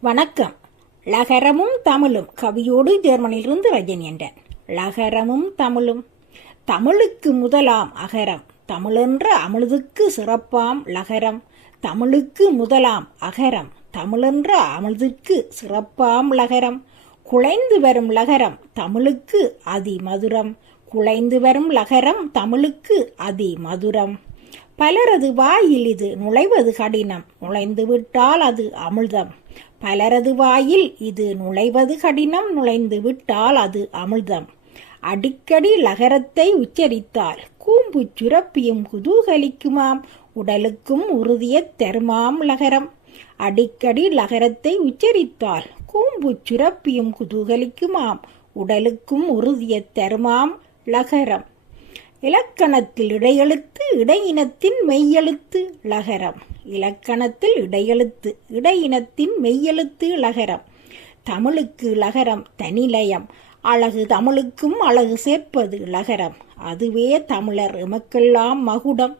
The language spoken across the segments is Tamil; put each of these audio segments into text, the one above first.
வணக்கம். லகரமும் தமிழும். கவியோடு ஜெர்மனியிலிருந்து ரஜன் என்றார் லகரமும் தமிழும். தமிழுக்கு முதலாம் அகரம். தமிழென்ற அமிழ்துக்கு சிறப்பாம் லகரம். தமிழுக்கு முதலாம் அகரம். தமிழென்ற அமிழ்துக்கு சிறப்பாம் லகரம். குலைந்து வரும் லகரம் தமிழுக்கு அதி மதுரம் குலைந்து வரும் லகரம் தமிழுக்கு அதி மதுரம் பலரது வாயில் இது நுழைவது கடினம். நுழைந்து விட்டால் அது அமிழ்தம். பலரது வாயில் இது நுழைவது கடினம் நுழைந்து விட்டால் அது அமிழ்தம். அடிக்கடி லகரத்தை உச்சரித்தால் கூம்பு சுரப்பியும் குதூகலிக்குமாம் உடலுக்கும் உறுதியத் தருமாம் லகரம். அடிக்கடி லகரத்தை உச்சரித்தால் கூம்பு சுரப்பியும் குதூகலிக்குமாம் உடலுக்கும் உறுதியத் தருமாம் லகரம். இலக்கணத்தில் இடையெழுத்து இடையினத்தின் மெய்யெழுத்து லகரம் இலக்கணத்தில் இடையெழுத்து இடையினத்தின் மெய்யெழுத்து லகரம் தமிழுக்கு லகரம் தனிலயம். அழகு தமிழுக்கும் அழகு சேர்ப்பது லகரம் அதுவே தமிழர் எமக்கெல்லாம் மகுடம்.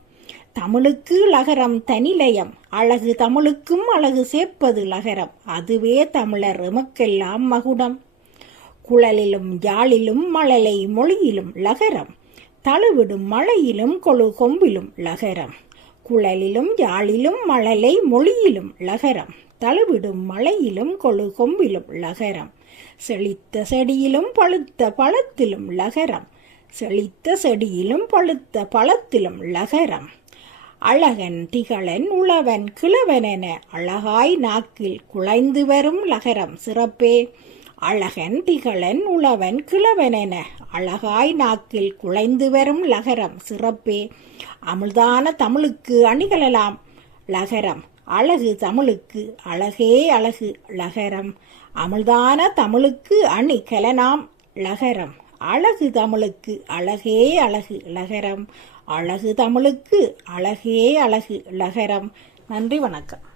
தமிழுக்கு லகரம் தனிலயம். அழகு தமிழுக்கும் அழகு சேர்ப்பது லகரம் அதுவே தமிழர் எமக்கெல்லாம் மகுடம். குழலிலும் ஜாலிலும் மழலை மொழியிலும் லகரம். தழுவிடும் மழையிலும் கொழு கொம்பிலும் லகரம். குழலிலும் யாழிலும் மழலை மொழியிலும் லகரம். தழுவிடும் மழையிலும் கொழு கொம்பிலும் லகரம். செழித்த செடியிலும் பழுத்த பழத்திலும் லகரம். செழித்த செடியிலும் பழுத்த பழத்திலும் லகரம். அழகன் திகழன் உழவன் கிழவனென அழகாய் நாக்கில் குழைந்து வரும் லகரம் சிறப்பே. அழகன் திகழன் உழவன் கிழவனென அழகாய் நாக்கில் குலைந்து வரும் லகரம் சிறப்பே. அமுழ்தான தமிழுக்கு அணிகலலாம். லகரம் அழகு தமிழுக்கு அழகே அழகு லகரம். அமுழ்தான தமிழுக்கு அணி கலனாம் லகரம் அழகு தமிழுக்கு அழகே அழகு லகரம். அழகு தமிழுக்கு அழகே அழகு லகரம். நன்றி வணக்கம்.